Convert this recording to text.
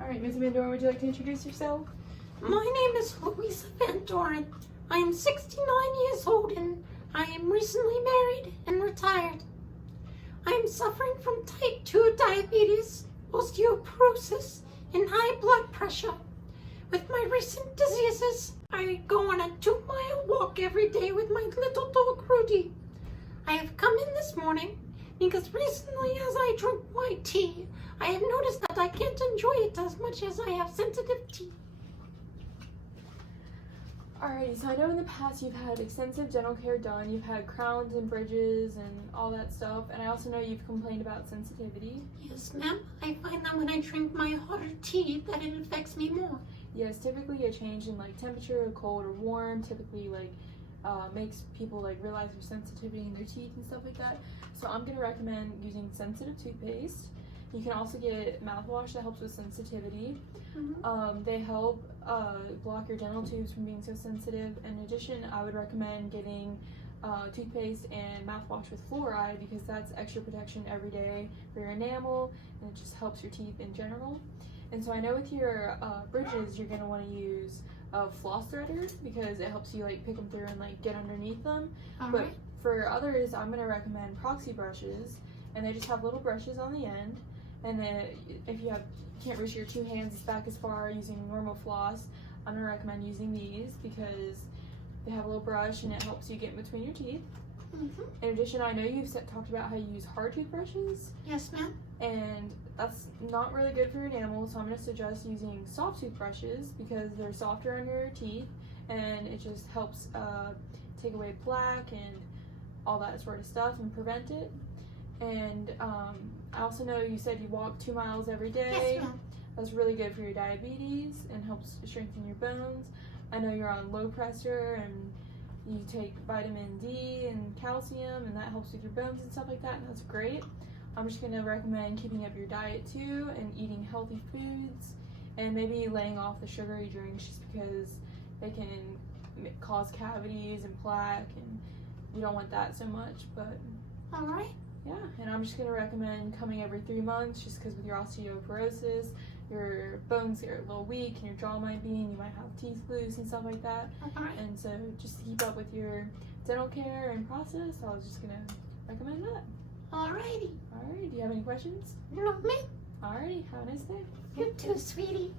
Alright, Ms. Van Doren, would you like to introduce yourself? My name is Louisa Van Doren. I am 69 years old and I am recently married and retired. I am suffering from type 2 diabetes, osteoporosis, and high blood pressure. With my recent diseases, I go on a 2-mile walk every day with my little dog Rudy. I have come in this morning because recently as I drink white tea, I have noticed that I can't enjoy it as much as I have sensitive teeth. Alrighty, so I know in the past you've had extensive dental care done, you've had crowns and bridges and all that stuff, and I also know you've complained about sensitivity. Yes, ma'am. I find that when I drink my hotter tea, that it affects me more. Yes, typically a change in like temperature, cold or warm, typically makes people realize their sensitivity in their teeth and stuff like that. So I'm gonna recommend using sensitive toothpaste. You can also get mouthwash that helps with sensitivity. They help block your dental tubes from being so sensitive. In addition, I would recommend getting toothpaste and mouthwash with fluoride because that's extra protection every day for your enamel and it just helps your teeth in general. And so I know with your bridges, you're going to want to use floss threaders because it helps you pick them through and get underneath them. But for others, I'm going to recommend proxy brushes, and they just have little brushes on the end. And then if you can't reach your 2 hands back as far using normal floss, I'm going to recommend using these because they have a little brush and it helps you get in between your teeth. In addition, I know you've talked about how you use hard toothbrushes. Yes, ma'am. And that's not really good for your enamel, so I'm going to suggest using soft toothbrushes because they're softer on your teeth and it just helps take away plaque and all that sort of stuff and prevent it. And I also know you said you walk 2 miles every day. Yes, ma'am. That's really good for your diabetes and helps strengthen your bones. I know you're on low pressure and you take vitamin D and calcium and that helps with your bones and stuff like that, and that's great. I'm just going to recommend keeping up your diet too and eating healthy foods and maybe laying off the sugary drinks just because they can cause cavities and plaque and you don't want that so much. But Alright. yeah, and I'm just going to recommend coming every 3 months just because with your osteoporosis, your bones are a little weak and your jaw might be and you might have teeth loose and stuff like that. And so just to keep up with your dental care and process, I was just going to recommend that. Alrighty. Alright, do you have any questions? No, ma'am. Alrighty, have a nice day. You too, sweetie.